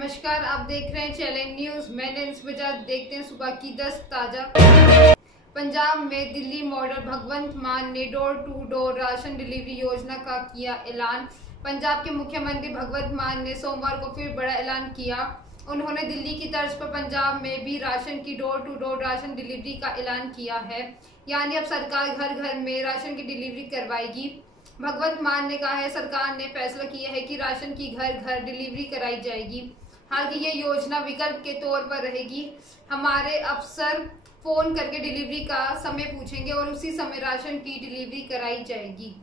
नमस्कार, आप देख रहे हैं चैलेंज न्यूज। मैं नैन्सी बजाज। देखते हैं सुबह की 10 ताजा। पंजाब में दिल्ली मॉडल भगवंत मान ने door to door ration delivery योजना का किया ऐलान। पंजाब के मुख्यमंत्री भगवंत मान ने सोमवार को फिर बड़ा ऐलान किया। उन्होंने दिल्ली की तर्ज पर पंजाब में भी राशन की door to door ration delivery का ऐलान किया है, यानी अब सरकार घर घर में राशन की डिलीवरी करवाएगी। भगवंत मान ने कहा है, सरकार ने फैसला किया है कि राशन की घर घर डिलीवरी कराई जाएगी। हालांकि ये योजना विकल्प के तौर पर रहेगी। हमारे अफसर फोन करके डिलीवरी का समय पूछेंगे और उसी समय राशन की डिलीवरी कराई जाएगी।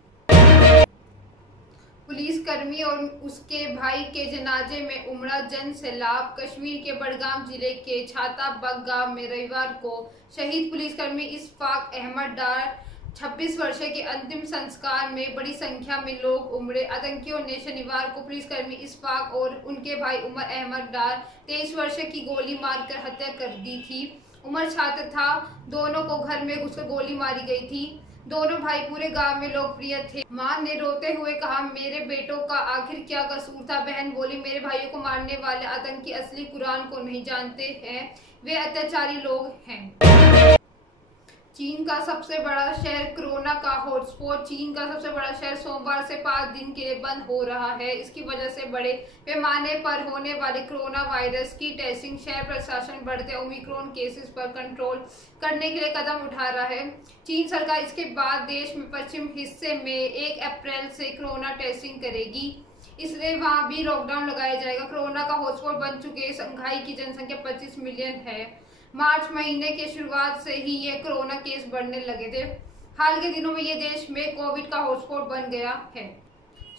पुलिसकर्मी और उसके भाई के जनाजे में उमड़ा जन सैलाब। कश्मीर के बडगाम जिले के छाता बग गांव में रविवार को शहीद पुलिसकर्मी इशफाक अहमद डार 26 वर्ष के अंतिम संस्कार में बड़ी संख्या में लोग उमड़े। आतंकियों ने शनिवार को पुलिसकर्मी इशफाक और उनके भाई उमर अहमद डार 23 वर्ष की गोली मारकर हत्या कर दी थी। उमर छात्र था। दोनों को घर में घुसकर गोली मारी गई थी। दोनों भाई पूरे गांव में लोकप्रिय थे। मां ने रोते हुए कहा, मेरे बेटों का आखिर क्या कसूर था। बहन बोली, मेरे भाइयों को मारने वाले आतंकी असली कुरान को नहीं जानते हैं, वे अत्याचारी लोग हैं। चीन का सबसे बड़ा शहर कोरोना का हॉटस्पॉट। चीन का सबसे बड़ा शहर सोमवार से 5 दिन के लिए बंद हो रहा है। इसकी वजह से बड़े पैमाने पर होने वाले कोरोना वायरस की टेस्टिंग, शहर प्रशासन बढ़ते ओमिक्रॉन केसेस पर कंट्रोल करने के लिए कदम उठा रहा है। चीन सरकार इसके बाद देश में पश्चिम हिस्से में 1 अप्रैल से कोरोना टेस्टिंग करेगी, इसलिए वहां भी लॉकडाउन लगाया जाएगा। कोरोना का हॉटस्पॉट बन चुके शंघाई की जनसंख्या 25 मिलियन है। मार्च महीने के शुरुआत से ही ये कोरोना केस बढ़ने लगे थे। हाल के दिनों में ये देश में कोविड का हॉटस्पॉट बन गया है।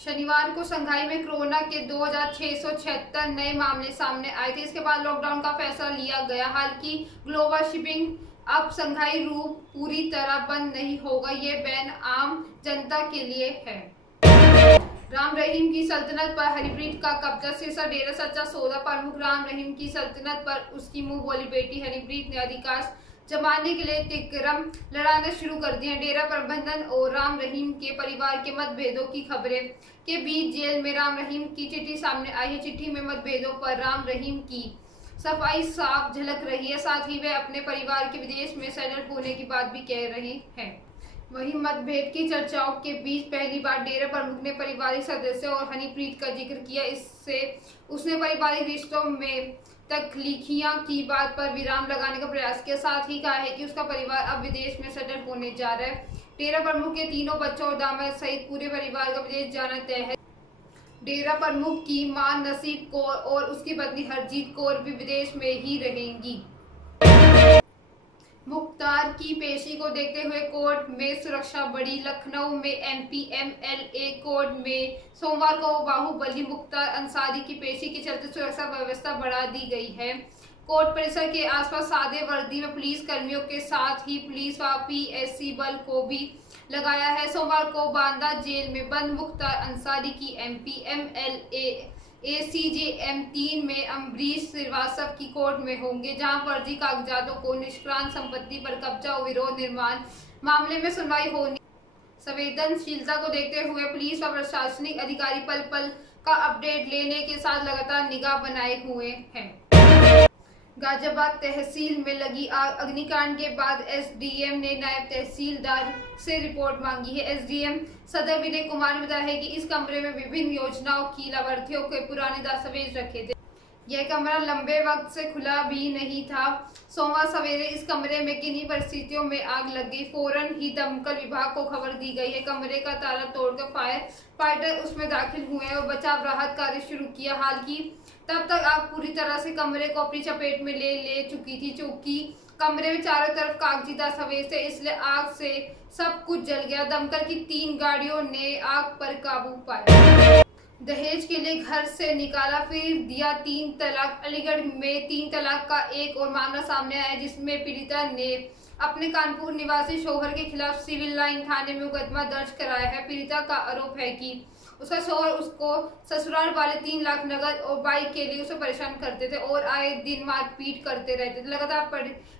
शनिवार को शंघाई में कोरोना के 2676 नए मामले सामने आए थे। इसके बाद लॉकडाउन का फैसला लिया गया। हालांकि ग्लोबल शिपिंग अब शंघाई रूप पूरी तरह बंद नहीं होगा। ये बैन आम जनता के लिए है। राम रहीम की सल्तनत पर हनीप्रीत का कब्जा। सिरसा डेरा सच्चा सौदा। प्रमुख राम रहीम की सल्तनत पर उसकी मुंह बोली बेटी हनीप्रीत ने अधिकार जमाने के लिए तिकरम लड़ाना शुरू कर दिया। डेरा प्रबंधन और राम रहीम के परिवार के मतभेदों की खबरें के बीच जेल में राम रहीम की चिट्ठी सामने आई है। चिट्ठी में मतभेदों पर राम रहीम की सफाई साफ झलक रही है। साथ ही वे अपने परिवार के विदेश में सेटल होने की बात भी कह रहे हैं। वहीं मतभेद की चर्चाओं के बीच पहली बार डेरा प्रमुख ने पारिवारिक सदस्य और हनीप्रीत का जिक्र किया। इससे उसने पारिवारिक रिश्तों में तख्लीकियां की बात पर विराम लगाने का प्रयास किया। साथ ही कहा है कि उसका परिवार अब विदेश में सेटल होने जा रहा है। डेरा प्रमुख के तीनों बच्चों और दामाद सहित पूरे परिवार का विदेश जाना तय है। डेरा प्रमुख की मां नसीब कौर और उसकी पत्नी हरजीत कौर भी विदेश में ही रहेंगी। मुख्तार की पेशी को देखते हुए कोर्ट में सुरक्षा बढ़ी। लखनऊ में MPMLA कोर्ट में सोमवार को बाहुबली मुख्तार अंसारी की पेशी के चलते सुरक्षा व्यवस्था बढ़ा दी गई है। कोर्ट परिसर के आसपास सादे वर्दी में पुलिस कर्मियों के साथ ही पुलिस व PSC बल को भी लगाया है। सोमवार को बांदा जेल में बंद मुख्तार अंसारी की MPMLA ACJ M3 में अम्बरीश श्रीवास्तव की कोर्ट में होंगे, जहां फर्जी कागजातों को निष्क्रांत संपत्ति पर कब्जा और विरोध निर्माण मामले में सुनवाई होनी। संवेदनशीलता को देखते हुए पुलिस व प्रशासनिक अधिकारी पल पल का अपडेट लेने के साथ लगातार निगाह बनाए हुए हैं। गाजियाबाद तहसील में लगी आग। अग्निकांड के बाद SDM ने नायब तहसीलदार से रिपोर्ट मांगी है। SDM सदर विनय कुमार ने बताया है कि इस कमरे में विभिन्न योजनाओं की लाभार्थियों के पुराने दस्तावेज रखे थे। यह कमरा लंबे वक्त से खुला भी नहीं था। सोमवार सवेरे इस कमरे में किन्हीं परिस्थितियों में आग लग गई। फौरन ही दमकल विभाग को खबर दी गई है। कमरे का ताला तोड़कर फायर फाइटर उसमें दाखिल हुए और बचाव राहत कार्य शुरू किया। हालांकि तब तक आग पूरी तरह से कमरे को अपनी चपेट में ले चुकी थी। चूंकि कमरे में चारों तरफ कागजी दस्तावेज थे, इसलिए आग से सब कुछ जल गया। दमकल की 3 गाड़ियों ने आग पर काबू पाया। दहेज के लिए घर से निकाला फिर दिया 3 तलाक। अलीगढ़ में 3 तलाक का एक और मामला सामने आया, जिसमें पीड़िता ने अपने कानपुर निवासी शौहर के खिलाफ सिविल लाइन थाने में मुकदमा दर्ज कराया है। पीड़िता का आरोप है कि उसका शौहर उसको ससुराल वाले 3 लाख नगद और बाइक के लिए उसे परेशान करते थे और आए दिन मारपीट करते रहते थे। लगातार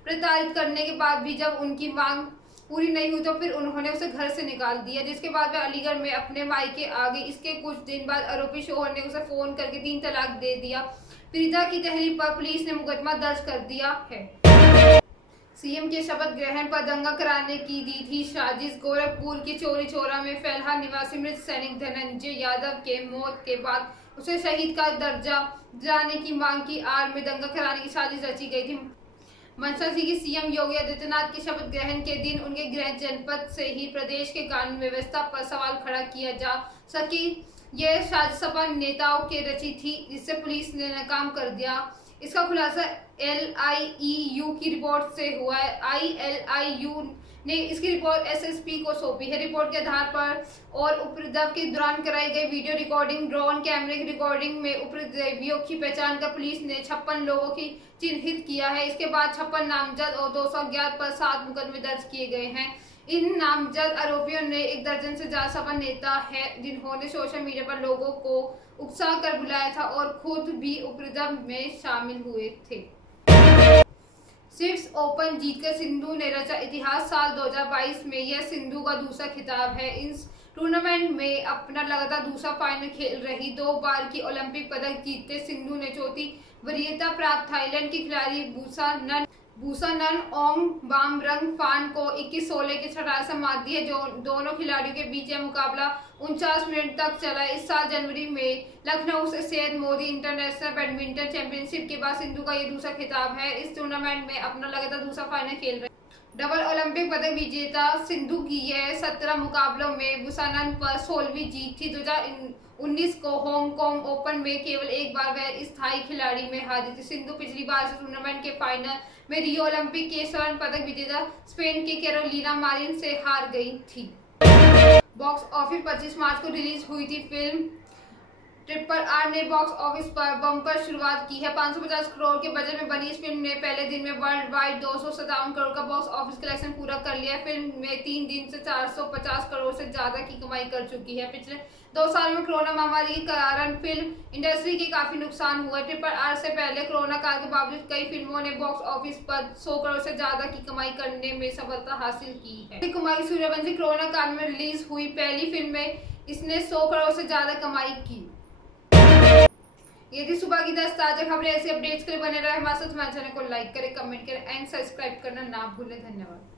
प्रताड़ित करने के बाद भी जब उनकी मांग पूरी नहीं हुई तो फिर उन्होंने उसे घर से निकाल दिया, जिसके बाद वह अलीगढ़ में अपने मायके आ गई। इसके कुछ दिन बाद आरोपी शौहर ने उसे फोन करके 3 तलाक दे दिया। पीड़िता की तहरीर पर पुलिस ने मुकदमा दर्ज कर दिया है। सीएम के शपथ ग्रहण पर दंगा कराने की दी थी साजिश। गोरखपुर के चौरी चौरा में फैलहा निवासी मृत सैनिक धनंजय यादव के मौत के बाद उसे शहीद का दर्जा दिलाने की मांग की आड़ में दंगा कराने की साजिश रची गई थी। मंशा थी कि सीएम योगी आदित्यनाथ के शपथ ग्रहण के दिन उनके गृह जनपद से ही प्रदेश के कानून व्यवस्था पर सवाल खड़ा किया जा सके। यह साजिश सपा नेताओं के रची थी, जिससे पुलिस ने नाकाम कर दिया। इसका खुलासा LIEU की रिपोर्ट से हुआ है। ILIU ने इसकी रिपोर्ट SSP को सौंपी है। रिपोर्ट के आधार पर और उपद्रव के दौरान कराई गई वीडियो रिकॉर्डिंग, ड्रोन कैमरे की रिकॉर्डिंग में उपद्रवियों की पहचान कर पुलिस ने 56 लोगों की चिन्हित किया है। इसके बाद 56 नामजद और 211 पर 7 मुकदमे दर्ज किए गए हैं। इन नामजद आरोपियों ने 1 दर्जन से ज्यादा सपा नेता है, जिन्होंने सोशल मीडिया पर लोगों को उकसा कर बुलाया था और खुद भी उपद्रव में शामिल हुए थे। स्विस ओपन जीतकर सिंधु ने रचा इतिहास। साल 2022 में यह सिंधु का दूसरा खिताब है। इस टूर्नामेंट में अपना लगातार दूसरा फाइनल खेल रही 2 बार की ओलंपिक पदक जीतते सिंधु ने चौथी वरीयता प्राप्त थाईलैंड की खिलाड़ी बुसानन ओंगबामरंग फान को 21-16 के छटाई से मात दी है। जो दोनों खिलाड़ियों के बीच यह मुकाबला 49 मिनट तक चला। इस साल जनवरी में लखनऊ से Syed Modi international badminton championship के बाद सिंधु का ये दूसरा खिताब है। इस टूर्नामेंट में अपना लगातार दूसरा फाइनल खेल रहे डबल ओलंपिक पदक विजेता सिंधु की यह 17 मुकाबलों में बुसानन पर 16वीं जीत थी। 2019 को हांगकांग ओपन में केवल एक बार वह स्थायी खिलाड़ी में हारी थी। सिंधु पिछली बार से टूर्नामेंट के फाइनल में रियो ओलंपिक के स्वर्ण पदक विजेता स्पेन के कैरोलिना मारिन से हार गई थी। बॉक्स ऑफिस 25 मार्च को रिलीज हुई थी फिल्म RRR ने बॉक्स ऑफिस पर बम्पर शुरुआत की है। 550 करोड़ के बजट में बनी इस फिल्म ने पहले दिन में वर्ल्ड वाइड 257 करोड़ का बॉक्स ऑफिस कलेक्शन पूरा कर लिया है। फिल्म में 3 दिन से 450 करोड़ से ज्यादा की कमाई कर चुकी है। पिछले 2 साल में कोरोना महामारी के कारण फिल्म इंडस्ट्री के काफी नुकसान हुआ। RRR से पहले कोरोना काल के बावजूद कई फिल्मों ने बॉक्स ऑफिस पर 100 करोड़ से ज्यादा की कमाई करने में सफलता हासिल की है। कुमारी सूर्यवंशी कोरोना काल में रिलीज हुई पहली फिल्म में इसने 100 करोड़ से ज्यादा कमाई की। यदि सुबह की 10 ताजा खबरें ऐसी अपडेट्स के लिए बने रहे हमारे साथ। हमारे चैनल को लाइक करें, कमेंट करें एंड सब्सक्राइब करना ना भूलें। धन्यवाद।